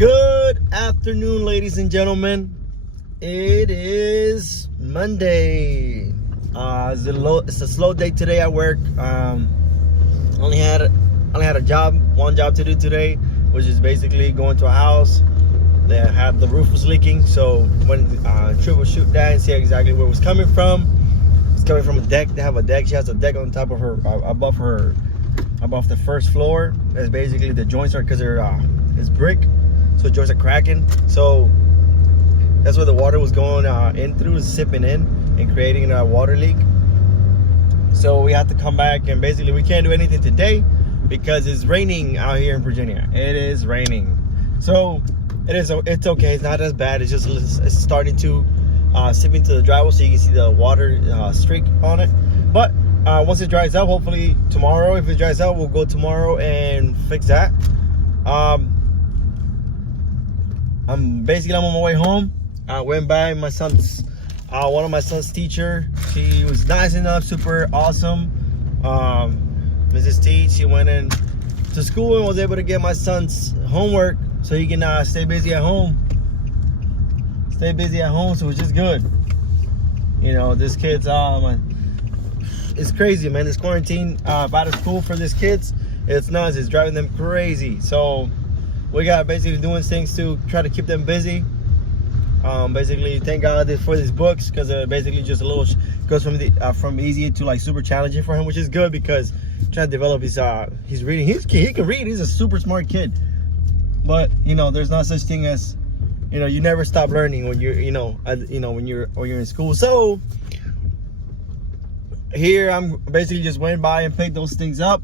Good afternoon, ladies and gentlemen. It is Monday. It's a slow day today at work. Only had one job to do today, which is basically going to a house that had the roof was leaking. So when troubleshoot that and see exactly where it was coming from. It's coming from a deck. They have a deck. She has a deck on top of her, above the first floor. That's basically the joints are, because they're it's brick, so the joints are cracking. So that's where the water was going in through, sipping in and creating a water leak. So we have to come back, and basically we can't do anything today because it's raining out here in Virginia. It is raining. So it's okay. It's not as bad. It's just it's starting to sip into the drywall, so you can see the water streak on it. But once it dries up, hopefully tomorrow, if it dries up, we'll go tomorrow and fix that. I'm on my way home. I went by my son's one of my son's teacher. She was nice enough, super awesome. Mrs. T, she went in to school and was able to get my son's homework so he can stay busy at home. So which is good. You know, this kid's it's crazy, man. This quarantine back to school for these kids, it's nuts. It's driving them crazy. So we got basically doing things to try to keep them busy. Basically, thank God for these books, because basically just a little goes from easy to like super challenging for him, which is good because trying to develop his reading. He can read. He's a super smart kid. But you know, there's not such thing as, you know, you never stop learning when you're when you're in school. So here I'm basically just went by and picked those things up.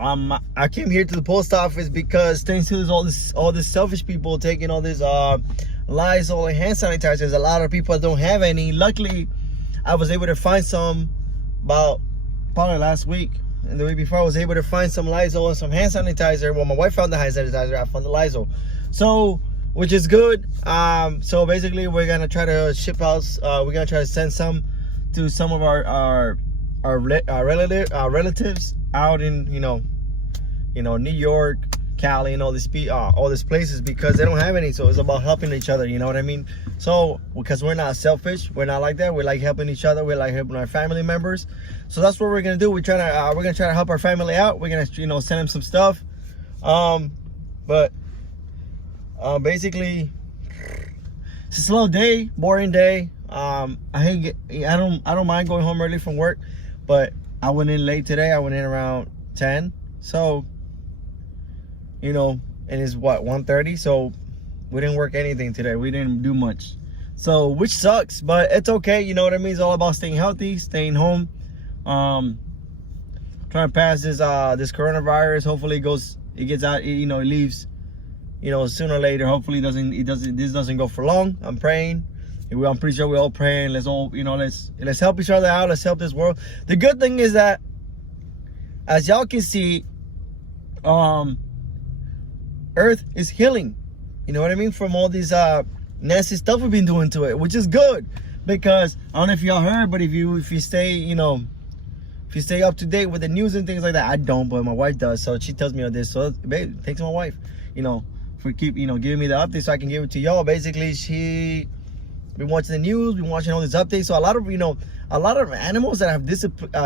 I came here to the post office because thanks to all this selfish people taking all this Lysol and hand sanitizers. A lot of people don't have any. Luckily, I was able to find some about probably last week and the week before. I was able to find some Lysol and some hand sanitizer. Well, my wife found the hand sanitizer. I found the Lysol. So, which is good. So basically, we're gonna try to ship out. We're gonna try to send some to some of our relatives out in New York, Cali, and all these places, because they don't have any. So it's about helping each other. You know what I mean? So because we're not selfish, we're not like that. We like helping each other. We like helping our family members. So that's what we're gonna do. We're gonna try to help our family out. We're gonna send them some stuff. But basically, it's a slow day, boring day. I don't mind going home early from work, but I went in late today. I went in around 10. So, and it's what, 1:30. So we didn't work anything today. We didn't do much. So, which sucks, but it's okay. You know what I mean? It's all about staying healthy, staying home. Trying to pass this coronavirus. Hopefully it gets out, it leaves, sooner or later. Hopefully this doesn't go for long. I'm praying. I'm pretty sure we're all praying. Let's all, let's help each other out. Let's help this world. The good thing is that, as y'all can see, Earth is healing. You know what I mean? From all these nasty stuff we've been doing to it, which is good. Because I don't know if y'all heard, but if you stay, if you stay up to date with the news and things like that, I don't, but my wife does. So she tells me all this. So babe, thanks to my wife, for giving me the updates so I can give it to y'all. Basically, she been watching the news, been watching all these updates. So a lot of animals that have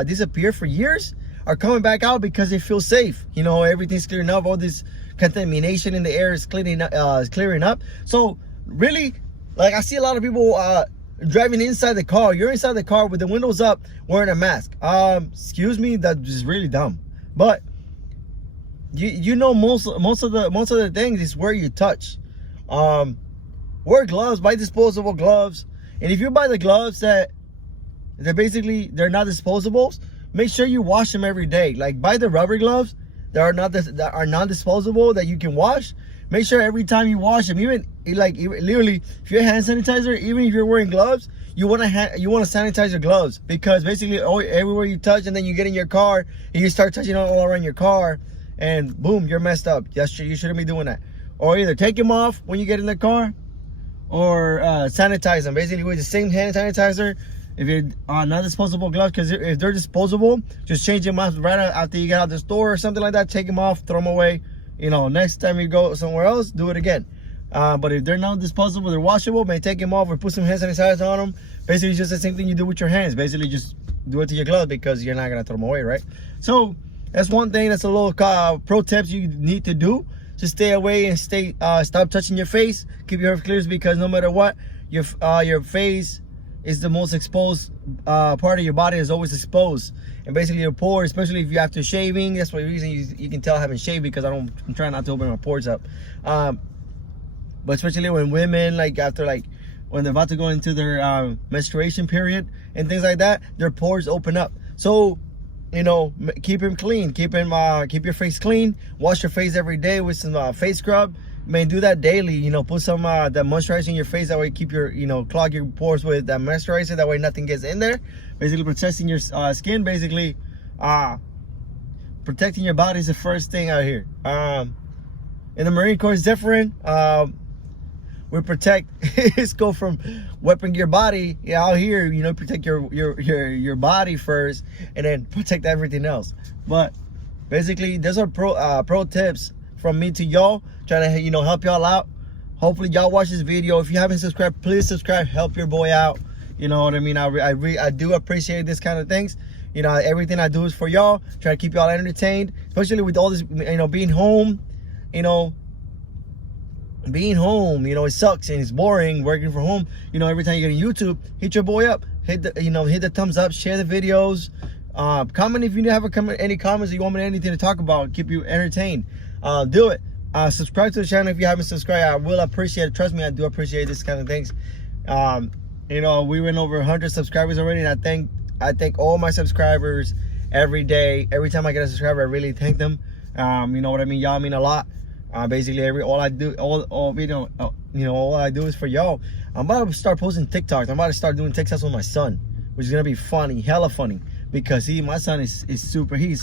disappeared for years are coming back out because they feel safe. Everything's clearing up. All this contamination in the air is clearing up. So really, like, I see a lot of people driving inside the car. You're inside the car with the windows up, wearing a mask. Excuse me, that is really dumb. But most of the things is where you touch. Wear gloves, buy disposable gloves. And if you buy the gloves that they're not disposables, make sure you wash them every day. Like, buy the rubber gloves that are non-disposable that you can wash. Make sure every time you wash them, even literally, if you're hand sanitizer, even if you're wearing gloves, you want to sanitize your gloves, because basically everywhere you touch, and then you get in your car and you start touching all around your car, and boom, you're messed up. You shouldn't be doing that. Or either take them off when you get in the car, or sanitize them. Basically with the same hand sanitizer. If you're non-disposable gloves, because if they're disposable, just change them off right after you get out the store or something like that. Take them off, throw them away. next time you go somewhere else, do it again. But if they're non-disposable, they're washable, may take them off or put some hand sanitizer on them. Basically, it's just the same thing you do with your hands. Basically, just do it to your gloves because you're not gonna throw them away, right? So that's one thing. That's a little pro tips you need to do. Just stay away and stop touching your face. Keep your hair clear, because no matter what, your face is the most exposed part of your body, is always exposed. And basically your pores, especially if you after shaving, that's the reason you can tell I haven't shaved, because I'm trying not to open my pores up. But especially when women, like after when they're about to go into their menstruation period and things like that, their pores open up. So keep them clean, keep your face clean. Wash your face every day with some face scrub. Man, do that daily. Put some that moisturizer in your face. That way, keep your clog your pores with that moisturizer. That way, nothing gets in there. Basically, protecting your skin. Basically, protecting your body is the first thing out here. In the Marine Corps, it's different. We protect. It's go from weapon your body. Yeah, out here, protect your body first, and then protect everything else. But basically, those are pro tips from me to y'all, trying to help y'all out. Hopefully y'all watch this video. If you haven't subscribed, please subscribe. Help your boy out. You know what I mean? I do appreciate this kind of things. Everything I do is for y'all. Try to keep y'all entertained, especially with all this. Being home. Being home. It sucks and it's boring working from home. Every time you get on YouTube, hit your boy up. Hit the thumbs up. Share the videos. Comment if you have any comments or you want me anything to talk about. Keep you entertained. Do it. Subscribe to the channel if you haven't subscribed. I will appreciate it. Trust me, I do appreciate this kind of things. We went over 100 subscribers already, and I thank all my subscribers every day. Every time I get a subscriber, I really thank them. You know what I mean? Y'all mean a lot. Basically, all I do is for y'all. I'm about to start posting TikToks. I'm about to start doing TikToks with my son, which is gonna be funny, hella funny, because my son is super. He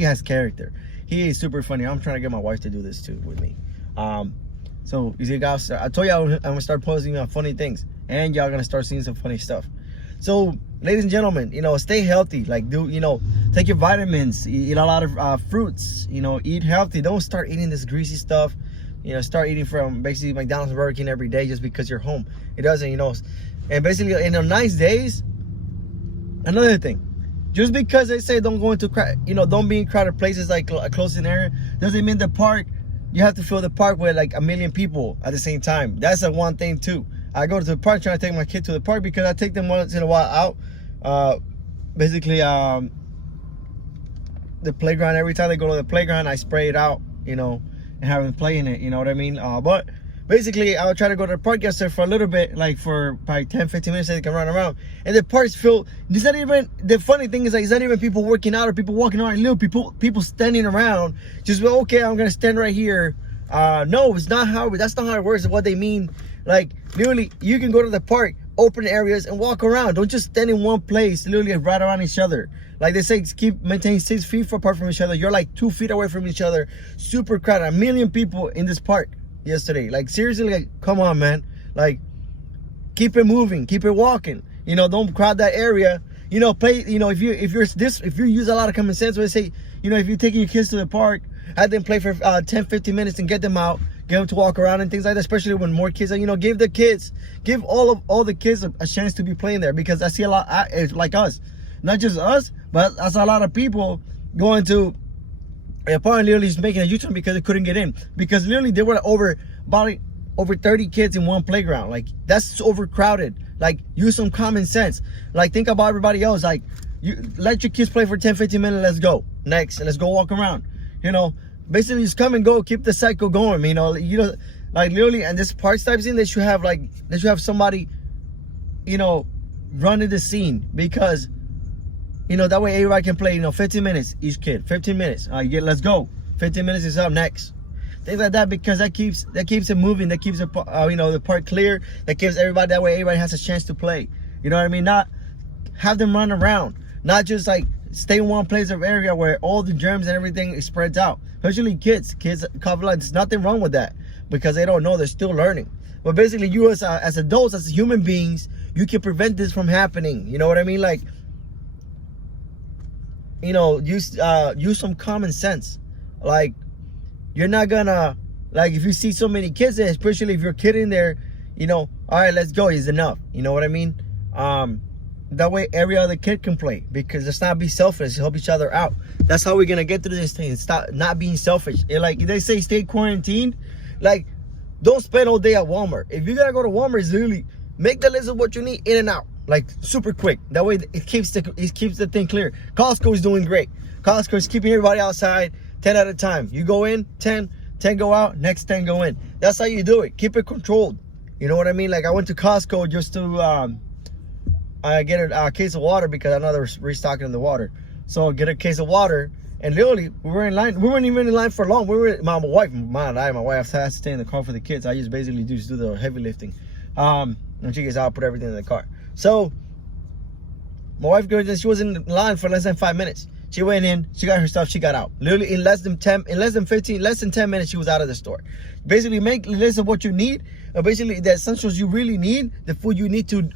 has character. He is super funny. I'm trying to get my wife to do this too with me. So you see, guys, I told y'all I'm gonna start posting funny things, and y'all gonna start seeing some funny stuff. So, ladies and gentlemen, stay healthy. Take your vitamins. Eat a lot of fruits. Eat healthy. Don't start eating this greasy stuff. Start eating from basically McDonald's and Burger King every day just because you're home. It doesn't, And basically, in the nice days, another thing. Just because they say don't go into don't be in crowded places like a close-in area, doesn't mean the park. You have to fill the park with like 1 million people at the same time. That's the one thing too. I go to the park trying to take my kid to the park because I take them once in a while out. Basically, the playground. Every time they go to the playground, I spray it out, and have them play in it. You know what I mean? But basically, I would try to go to the park yesterday for a little bit, like for probably 10-15 minutes so they can run around. And the park's filled. It's not even, the funny thing is like, it's not even people working out or people walking around. Little people standing around. Just, well, okay, I'm going to stand right here. No, it's not that's not how it works. What they mean, like, literally, you can go to the park, open areas, and walk around. Don't just stand in one place, literally right around each other. Like they say, maintain 6 feet apart from each other. You're like 2 feet away from each other. Super crowded. 1 million people in this park yesterday. Like, seriously, like, come on, man. Like, keep it moving, keep it walking. Don't crowd that area. Play. If you use a lot of common sense, when they say, if you're taking your kids to the park, have them play for 10-15 minutes and get them out, get them to walk around and things like that. Especially when more kids are, give all the kids a chance to be playing there, because I see a lot like us, not just us, but that's a lot of people going to. Apparently, literally just making a U-turn because they couldn't get in, because literally they were over 30 kids in one playground. Like, that's overcrowded. Like, use some common sense. Like, think about everybody else. Like, you let your kids play for 10-15 minutes. Let's go next, and let's go walk around. Basically just come and go, keep the cycle going. Like, literally, and this park type thing, they should have somebody, running the scene, because that way everybody can play, 15 minutes each kid, 15 minutes. Let's go. 15 minutes is up, next. Things like that, because that keeps it moving. That keeps the park clear. That gives everybody, that way everybody has a chance to play. You know what I mean? Not have them run around. Not just like stay in one place of area where all the germs and everything spreads out. Especially kids cover. There's nothing wrong with that, because they don't know. They're still learning. But basically, you as adults, as human beings, you can prevent this from happening. You know what I mean? Like, use some common sense. Like, you're not gonna, like, if you see so many kids there, especially if you're a kid in there, you know, all right, let's go, is enough. You know what I mean? That way every other kid can play, because let's not be selfish, help each other out. That's how we're gonna get through this thing. Stop not being selfish. Like they say, stay quarantined. Like, don't spend all day at Walmart. If you gotta go to Walmart, it's literally make the list of what you need, in and out, like super quick. That way it keeps the thing clear. Costco is doing great. Costco is keeping everybody outside 10 at a time. You go in, 10 go out, next 10 go in. That's how you do it. Keep it controlled. You know what I mean? Like, I went to Costco just to get a case of water, because I know they're restocking the water. So get a case of water, and literally we were in line. We weren't even in line for long. We were my wife has to stay in the car for the kids. I just basically just do the heavy lifting. When she gets out, put everything in the car. So my wife goes, she was in line for less than 5 minutes. She went in, she got her stuff, she got out. Literally in less than 10 minutes, she was out of the store. Basically, make a list of what you need. Basically, the essentials you really need, the food you need to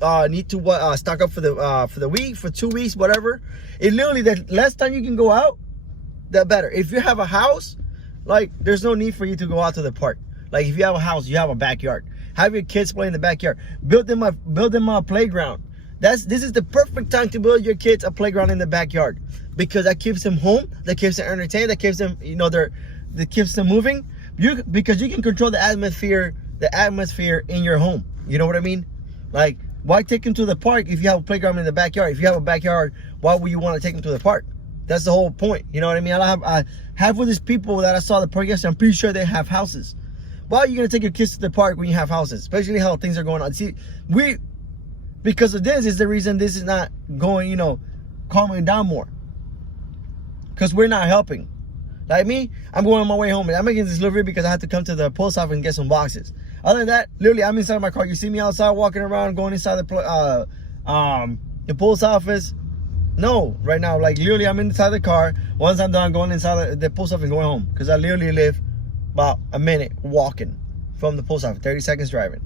stock up for the week, for 2 weeks, whatever. It literally, the less time you can go out, the better. If you have a house, like, there's no need for you to go out to the park. Like, if you have a house, you have a backyard. Have your kids play in the backyard. Build them a playground. This is the perfect time to build your kids a playground in the backyard, because that keeps them home, that keeps them entertained, that keeps them, you know, that keeps them moving. Because you can control the atmosphere in your home. You know what I mean? Like, why take them to the park if you have a playground in the backyard? If you have a backyard, why would you want to take them to the park? That's the whole point. You know what I mean? I have with these people that I saw the park yesterday, I'm pretty sure they have houses. Why are you gonna take your kids to the park when you have houses? Especially how things are going on. See, because of this is the reason this is not going, you know, calming down more. Because we're not helping. Like me, I'm going on my way home. I'm making this delivery because I have to come to the post office and get some boxes. Other than that, literally, I'm inside my car. You see me outside walking around, going inside the post office. No, right now, like, literally, I'm inside the car. Once I'm done, going inside the post office and going home. Because I literally live about a minute walking from the post office, 30 seconds driving.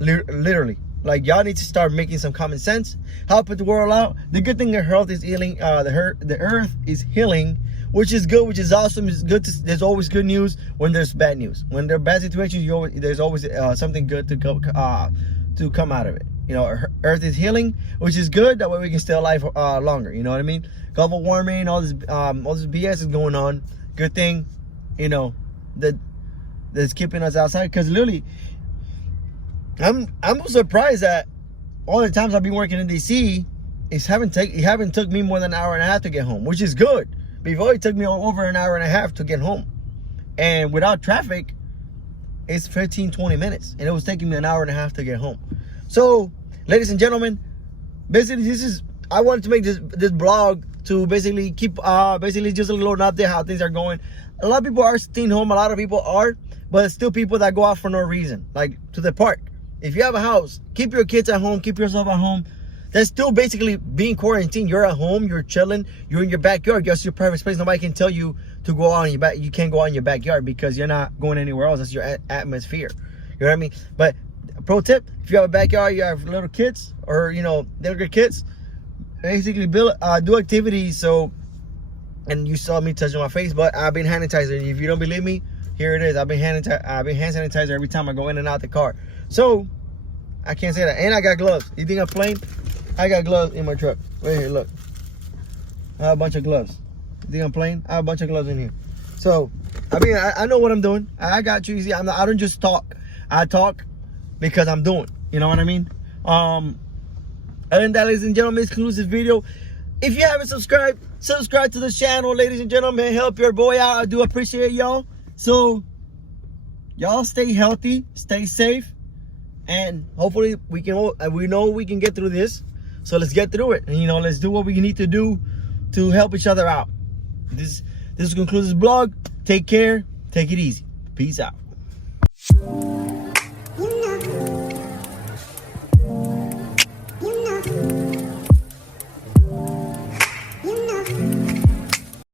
Literally. Like, y'all need to start making some common sense, helping the world out. The good thing, the earth is healing. The earth is healing, which is good, which is awesome. It's good. There's always good news when there's bad news. When there are bad situations, there's always something good to come out of it. You know, earth is healing, which is good. That way we can stay alive longer. You know what I mean? Global warming, all this BS is going on. Good thing, you know, that's keeping us outside. Because literally, I'm surprised that all the times I've been working in DC, it haven't took me more than an hour and a half to get home, which is good. Before, it took me over an hour and a half to get home, and without traffic, it's 15-20 minutes, and it was taking me an hour and a half to get home. So, ladies and gentlemen, basically I wanted to make this blog to basically keep basically just a little update how things are going. A lot of people are staying home, a lot of people are, but it's still people that go out for no reason, like to the park. If you have a house, keep your kids at home, keep yourself at home. That's still basically being quarantined. You're at home, you're chilling, you're in your backyard, that's your private space. Nobody can tell you to go out in your back. You can't go out in your backyard because you're not going anywhere else. That's your atmosphere. You know what I mean? But pro tip, if you have a backyard, you have little kids, or, you know, younger kids, basically do activities. So, and you saw me touching my face, but I've been hand sanitizer. If you don't believe me, here it is. I've been hand sanitizer every time I go in and out the car. So I can't say that. And I got gloves. You think I'm playing? I got gloves in my truck. Right here, look. I have a bunch of gloves. You think I'm playing? I have a bunch of gloves in here. So, I mean, I know what I'm doing. I got you. See, I don't just talk. I talk because I'm doing. You know what I mean? Other than that, ladies and gentlemen, this concludes this video. If you haven't subscribed, subscribe to the channel, ladies and gentlemen. Help your boy out. I do appreciate y'all. So, y'all stay healthy, stay safe, and hopefully we know we can get through this. So let's get through it, and, you know, let's do what we need to do to help each other out. This concludes this blog. Take care. Take it easy. Peace out.